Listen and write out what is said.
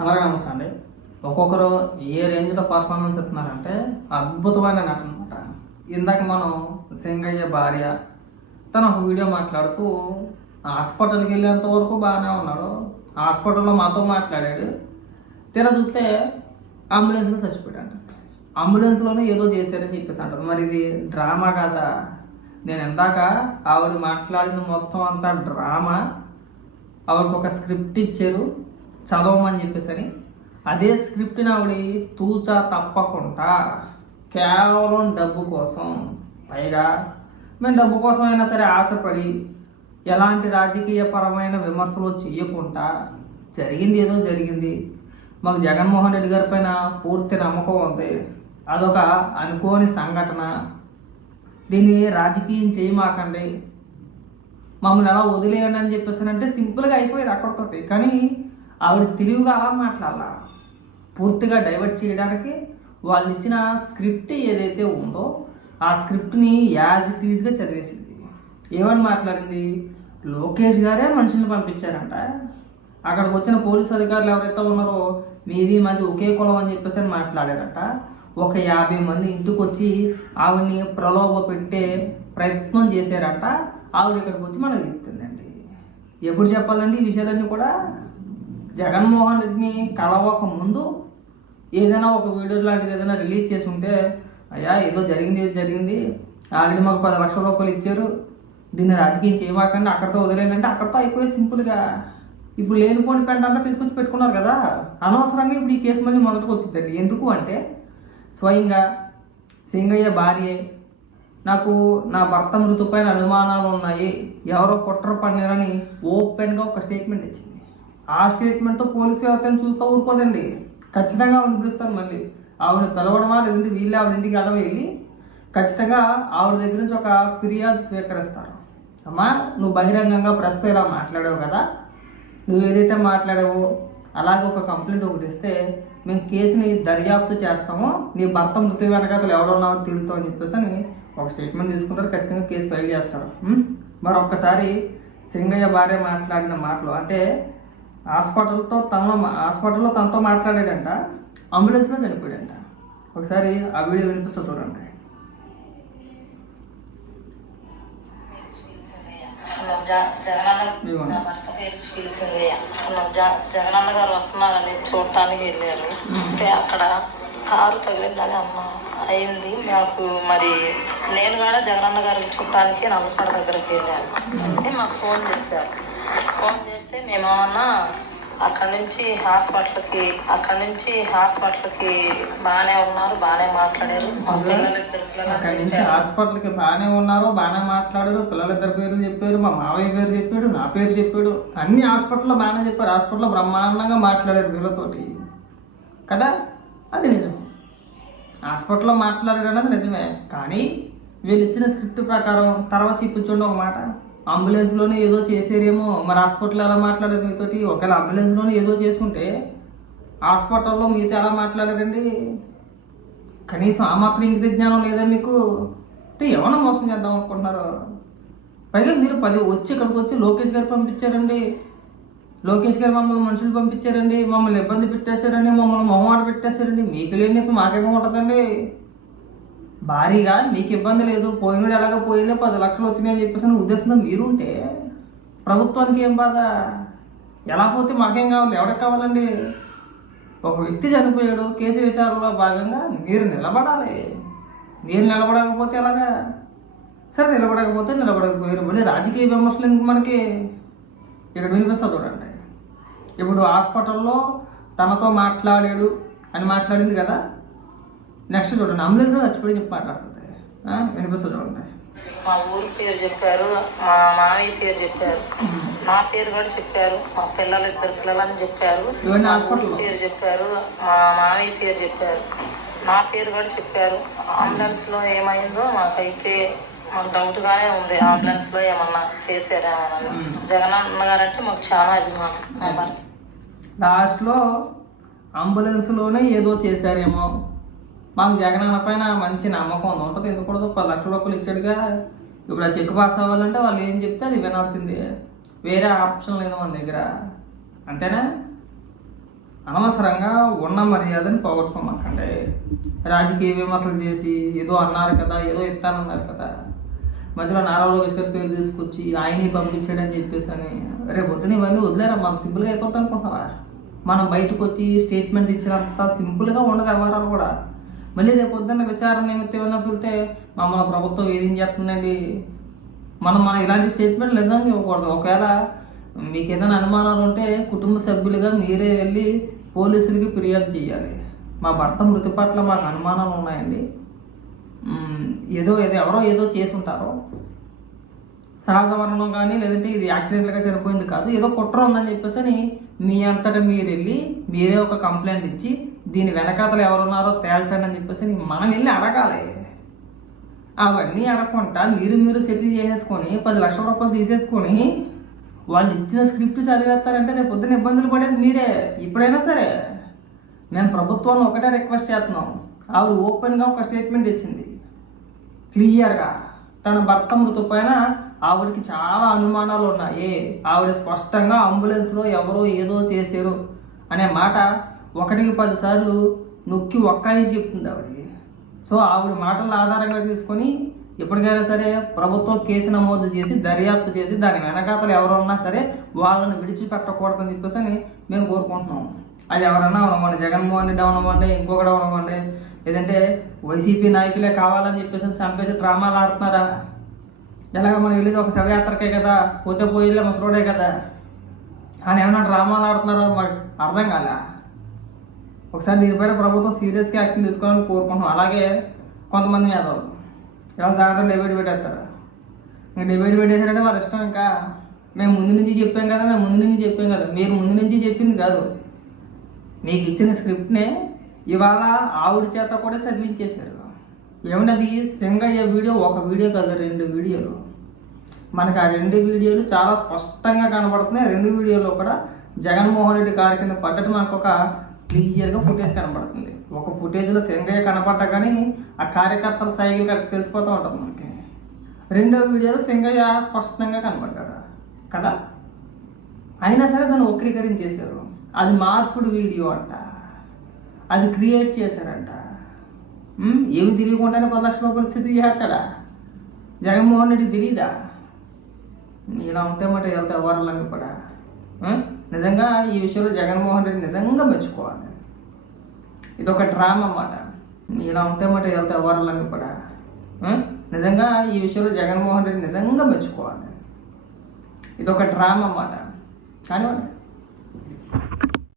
అలాగే నమస్తే అండి. ఒక్కొక్కరు ఏ రేంజ్లో పర్ఫార్మెన్స్ ఇస్తున్నారంటే అద్భుతమైన నటన అనమాట. ఇందాక మనం సింగయ్య భార్య తను ఒక వీడియో మాట్లాడుతూ హాస్పిటల్కి వెళ్ళేంత వరకు బాగానే ఉన్నాడు. హాస్పిటల్లో మాతో మాట్లాడాడు. తీరా చూస్తే అంబులెన్స్లో చచ్చిపోయాడు అంబులెన్స్లోనే ఏదో చేశారని చెప్పేసి అంటారు. మరి ఇది డ్రామా కదా? నేను ఇందాక ఆవిడ మాట్లాడిన మొత్తం అంతా డ్రామా. ఆవిడకి ఒక స్క్రిప్ట్ ఇచ్చారు. చదవమని చెప్పేసి అదే స్క్రిప్ట్ని ఆవిడ తూచా తప్పకుండా కేవలం డబ్బు కోసం పైగా మేము డబ్బు కోసం అయినా సరే ఆశపడి ఎలాంటి రాజకీయపరమైన విమర్శలు చేయకుండా జరిగింది ఏదో జరిగింది. మాకు జగన్మోహన్ రెడ్డి గారి పైన పూర్తి నమ్మకం ఉంది. అదొక అనుకోని సంఘటన. దీన్ని రాజకీయం చేయమాకండి. మమ్మల్ని ఎలా వదిలేయండి అని చెప్పేసి అంటే సింపుల్గా అయిపోయేది అక్కడితోటి. కానీ ఆవిడ తెలివిగా అలా మాట్లాడాల? పూర్తిగా డైవర్ట్ చేయడానికి వాళ్ళు ఇచ్చిన స్క్రిప్ట్ ఏదైతే ఉందో ఆ స్క్రిప్ట్ని యాజ్ ఇట్ ఈజ్గా చదివేసింది. ఏమని మాట్లాడింది? లోకేష్ గారే మనుషుల్ని పంపించారంట. అక్కడికి వచ్చిన పోలీసు అధికారులు ఎవరైతే ఉన్నారో మీది మాది ఒకే కులం అని చెప్పేసి అని మాట్లాడారట. ఒక యాభై మంది ఇంటికి వచ్చి ఆవిడ్ని ప్రలోభ పెట్టే ప్రయత్నం చేశారంట. ఆవిడ ఇక్కడికి వచ్చి మనకు చెప్తుందండి. ఎప్పుడు చెప్పాలండి ఈ విషయాలన్నీ కూడా? జగన్మోహన్ రెడ్డిని కలవక ముందు ఏదైనా ఒక వీడియో లాంటిది ఏదైనా రిలీజ్ చేసి ఉంటే అయ్యా ఏదో జరిగింది ఏదో జరిగింది ఆల్రెడీ మాకు పది లక్షల రూపాయలు ఇచ్చారు దీన్ని రాజకీయం చేయమాకండి అక్కడితో వదిలేనంటే అక్కడితో అయిపోయి సింపుల్గా. ఇప్పుడు లేనిపోని పెంట అంతా తీసుకొచ్చి పెట్టుకున్నారు కదా అనవసరంగా ఇప్పుడు ఈ కేసు మళ్ళీ మొదటికి వచ్చిందండి. ఎందుకు అంటే స్వయంగా సింగయ్య భార్య నాకు నా భర్త మృతిపైన అనుమానాలు ఉన్నాయి ఎవరో కుట్ర పన్నారని ఓపెన్గా ఒక స్టేట్మెంట్ ఇచ్చింది. ఆ స్టేట్మెంట్తో పోలీసు వ్యవస్థను చూస్తూ ఊరుకోదండి. ఖచ్చితంగా ఆవిడ పిలుస్తాను మళ్ళీ. ఆవిడ పిలవడమా లేదంటే వీళ్ళు ఆవిడ ఇంటికి అలా వెళ్ళి ఖచ్చితంగా ఆవిడ దగ్గర నుంచి ఒక ఫిర్యాదు స్వీకరిస్తారు. అమ్మా నువ్వు బహిరంగంగా ప్రస్తుతం ఇలా మాట్లాడావు కదా. నువ్వు ఏదైతే మాట్లాడావో అలాగే ఒక కంప్లైంట్ ఒకటి ఇస్తే మేము కేసుని దర్యాప్తు చేస్తాము. నీ భర్త మృతి వెనకాతలు ఎవరున్నావో తీరుతావు అని చెప్పేసి అని ఒక స్టేట్మెంట్ తీసుకుంటారు. ఖచ్చితంగా కేసు ఫైల్ చేస్తారు. మరి ఒక్కసారి సింగయ్య భార్య మాట్లాడిన మాటలు అంటే హాస్పిటల్తో తన హాస్పిటల్లో తనతో మాట్లాడాడంట అంబులెన్స్లో చనిపోయాడంట. ఒకసారి ఆ వీడియో వినిపిస్తా చూడండి. జగనన్న గారు వస్తున్నారని చూడటానికి వెళ్ళారు. అక్కడ కారు తగిలిందని అమ్మ అయింది. మాకు మరి నేను కూడా జగనన్న గారికి చూడటానికి నల్లపడ దగ్గరికి వెళ్ళాను. అయితే మాకు ఫోన్ చేశారు. ఫోన్ చేస్తే మేమేమన్నా అక్కడ నుంచి హాస్పిటల్కి అక్కడ నుంచి హాస్పిటల్కి బాగానే ఉన్నారు బాగానే మాట్లాడారు. అక్కడి నుంచి చెప్పారు. హాస్పిటల్కి బాగానే ఉన్నారు బాగానే మాట్లాడారు. పిల్లలిద్దరి పేర్లు చెప్పారు మా మావయ్య పేరు చెప్పాడు నా పేరు చెప్పాడు. అన్ని హాస్పిటల్లో బాగానే చెప్పారు. హాస్పిటల్లో బ్రహ్మాండంగా మాట్లాడారు వీళ్ళతోటి. కదా? అది నిజం. హాస్పిటల్లో మాట్లాడారు అన్నది నిజమే. కానీ వీళ్ళు ఇచ్చిన స్క్రిప్ట్ ప్రకారం తర్వాత చెప్పించండి ఒక మాట. అంబులెన్స్లోనే ఏదో చేసారేమో మరి హాస్పిటల్ ఎలా మాట్లాడారు మీతోటి? ఒకవేళ అంబులెన్స్లోనే ఏదో చేసుకుంటే హాస్పిటల్లో మీతో ఎలా మాట్లాడారండి? కనీసం ఆ మాత్రం ఇంగిత జ్ఞానం లేదా మీకు? అంటే ఏమైనా మోసం చేద్దాం అనుకుంటున్నారు? పైగా మీరు పది వచ్చి ఇక్కడికి వచ్చి లోకేష్ గారు పంపించారండి. లోకేష్ గారు మమ్మల్ని మనుషులు పంపించారండి. మమ్మల్ని ఇబ్బంది పెట్టేశారండి. మమ్మల్ని మొహమాట పెట్టేశారండి. మీకు లేని మాకేమో ఉంటుందండి. భారీగా మీకు ఇబ్బంది లేదు పోయినడు ఎలాగో పోయిందే పది లక్షలు వచ్చినాయని చెప్పేసి అని ఉద్దేశంతో మీరుంటే ప్రభుత్వానికి ఏం బాధ? ఎలా పోతే మాకేం కావాలి? ఎవరికి కావాలండి? ఒక వ్యక్తి చనిపోయాడు కేసు విచారణలో భాగంగా మీరు నిలబడాలి. మీరు నిలబడకపోతే ఎలాగా? సరే నిలబడకపోతే నిలబడకపోయారు. మళ్ళీ రాజకీయ విమర్శలు ఎందుకు మనకి? ఇక్కడ వినిపిస్తా చూడండి. ఇప్పుడు హాస్పిటల్లో తనతో మాట్లాడాడు అని మాట్లాడింది కదా? నెక్స్ట్ చూడండి అంబులెన్స్ చచ్చిపోయి చెప్పి మాట్లాడుతుంది ఆ, వినిపిస్తా చూడండి మా ఊరి పేరు చెప్పారు మా మామయ్య పేరు చెప్పారు నా పేరు కూడా చెప్పారు మా పిల్లలు ఇద్దరు పిల్లలని చెప్పారు మా పేరు చెప్పారు మా మామయ్య పేరు చెప్పారు నా పేరు కూడా చెప్పారు. అంబులెన్స్లో ఏమైందో మాకైతే మాకు డౌట్ గానే ఉంది అంబులెన్స్లో ఏమన్నా? చేశారేమోనని. జగనన్న గారు అంటే మాకు చాలా అభిమానం మా భర్త లాస్ట్లో అంబులెన్స్లోనే ఏదో చేశారేమో. మాకు జగనన్న పైన మంచి నమ్మకం ఉంది. ఉంటుంది. ఎందుకూడదు పది లక్షల రూపాయలు ఇచ్చాడుగా. ఇప్పుడు ఆ చెక్ పాస్ అవ్వాలంటే వాళ్ళు ఏం చెప్తే అది వినాల్సిందే. వేరే ఆప్షన్ లేదు మన దగ్గర. అంతేనా? అనవసరంగా ఉన్న మర్యాదని పోగొట్టుకోమాకండి. రాజకీయ విమర్శలు చేసి ఏదో అన్నారు కదా ఏదో ఇస్తానన్నారు కదా. మధ్యలో నారా లోకేష్ గారి పేరు తీసుకొచ్చి ఆయనే పంపించాడని చెప్పేసి అని. రేపు పొద్దున ఇవన్నీ వదిలేరా? మనం సింపుల్గా అయిపోతాం అనుకుంటున్నారా? మనం బయటకు వచ్చి స్టేట్మెంట్ ఇచ్చినంత సింపుల్గా ఉండదు వ్యవహారాలు కూడా. మళ్ళీ రేపు పొద్దున్న విచారణ నిమిత్తం ఏమన్నా పిలితే మమ్మల్ని ప్రభుత్వం ఏదేం చేస్తుందండి మనం మన ఇలాంటి స్టేట్మెంట్ నిజంగా ఇవ్వకూడదు. ఒకవేళ మీకు ఏదైనా అనుమానాలు ఉంటే కుటుంబ సభ్యులుగా మీరే వెళ్ళి పోలీసులకి ఫిర్యాదు చేయాలి. మా భర్త మృతి పట్ల మాకు అనుమానాలు ఉన్నాయండి. ఏదో ఏదో ఎవరో ఏదో చేసి ఉంటారో సహజ మరణం కానీ లేదంటే ఇది యాక్సిడెంట్గా చనిపోయింది కాదు. ఏదో కుట్ర ఉందని చెప్పేసి అని మీ అంతటా మీరు వెళ్ళి మీరే ఒక కంప్లైంట్ ఇచ్చి దీని వెనకాతలు ఎవరున్నారో తేల్చండి అని చెప్పేసి మనం వెళ్ళి అడగాలి. అవన్నీ అడగకుండా మీరు మీరు సెటిల్ చేసేసుకొని పది లక్షల రూపాయలు తీసేసుకొని వాళ్ళు ఇచ్చిన స్క్రిప్ట్ చదివేస్తారంటే రేపు పొద్దున ఇబ్బందులు పడేది మీరే. ఇప్పుడైనా సరే మేము ప్రభుత్వాన్ని ఒకటే రిక్వెస్ట్ చేస్తున్నాం. ఆవిడ ఓపెన్గా ఒక స్టేట్మెంట్ ఇచ్చింది. క్లియర్గా తన భర్త మృతి పైన ఆవిడకి చాలా అనుమానాలు ఉన్నాయి. ఆవిడ స్పష్టంగా అంబులెన్స్లో ఎవరో ఏదో చేశారు అనే మాట ఒకటికి పదిసార్లు నొక్కి ఒక్కాయి చెప్తుంది ఆవిడ. సో ఆవిడ మాటల ఆధారంగా తీసుకొని ఎప్పటికైనా సరే ప్రభుత్వం కేసు నమోదు చేసి దర్యాప్తు చేసి దాని వెనకాతలు ఎవరున్నా సరే వాళ్ళని విడిచిపెట్టకూడదని చెప్పేసి అని మేము కోరుకుంటున్నాం. అది ఎవరన్నా అవనవ్వండి జగన్మోహన్ రెడ్డి అవనవ్వండి ఇంకొకటి అవనవ్వండి లేదంటే వైసీపీ నాయకులే కావాలని చెప్పేసి చంపేసి డ్రామాలు ఆడుతున్నారా? ఎలాగ మనం వెళ్ళేది ఒక శవయాత్రకే కదా పోతే పోయేలే ముసలోడే కదా. అని ఏమన్నా డ్రామాలు ఆడుతున్నారా మాకు అర్థం కాలే? ఒకసారి దీనిపైన ప్రభుత్వం సీరియస్గా యాక్షన్ తీసుకోవాలని కోరుకుంటున్నాం. అలాగే కొంతమంది మేధావులు. ఇలా జాగ్రత్తగా డిబేట్ పెట్టేస్తారు. ఇంకా డిబేట్ పెట్టేసారంటే వాళ్ళ ఇష్టం ఇంకా. మేము ముందు నుంచి చెప్పాం కదా మేము ముందు నుంచి చెప్పాం కదా. మీరు ముందు నుంచి చెప్పింది కాదు. మీకు ఇచ్చిన స్క్రిప్ట్నే ఇవాళ ఆవిడ చేత కూడా చదివించేశారు. ఏమంటే అది సింగయ్య వీడియో ఒక వీడియో కాదు రెండు వీడియోలు. మనకు ఆ రెండు వీడియోలు చాలా స్పష్టంగా కనబడుతున్నాయి. రెండు వీడియోలో కూడా జగన్మోహన్ రెడ్డి గారి కింద పడ్డట్టు మనకు ఒక క్లియర్గా ఫుటేజ్ కనబడుతుంది ఒక ఫుటేజ్లో సింగయ్య కనపడ్డా కానీ ఆ కార్యకర్తల సైకిల్ తెలిసిపోతూ ఉంటుంది మనకి. రెండో వీడియోలో సింగయ్య స్పష్టంగా కనపడ్డాడు. కదా? అయినా సరే దాన్ని వక్రీకరించేశారు. అది మార్పుడు వీడియో అంట. అది క్రియేట్ చేశారంట. ఏమి తెలియకుండానే పది లక్షల రూపాయలు స్థితి చేస్తాడా? జగన్మోహన్ రెడ్డి తెలియదా ఇలా ఉంటే మాట వెళ్తారు వారాలన్నీ కూడా నిజంగా ఈ విషయంలో జగన్మోహన్ రెడ్డి నిజంగా మెచ్చుకోవాలి. ఇది ఒక డ్రామా అన్నమాట. ఇలా ఉంటే మాట వెళ్తే ఎవరాలని కూడా నిజంగా ఈ విషయంలో జగన్మోహన్ రెడ్డి నిజంగా మెచ్చుకోవాలి. ఇది ఒక డ్రామా అన్నమాట. కానివ్వండి.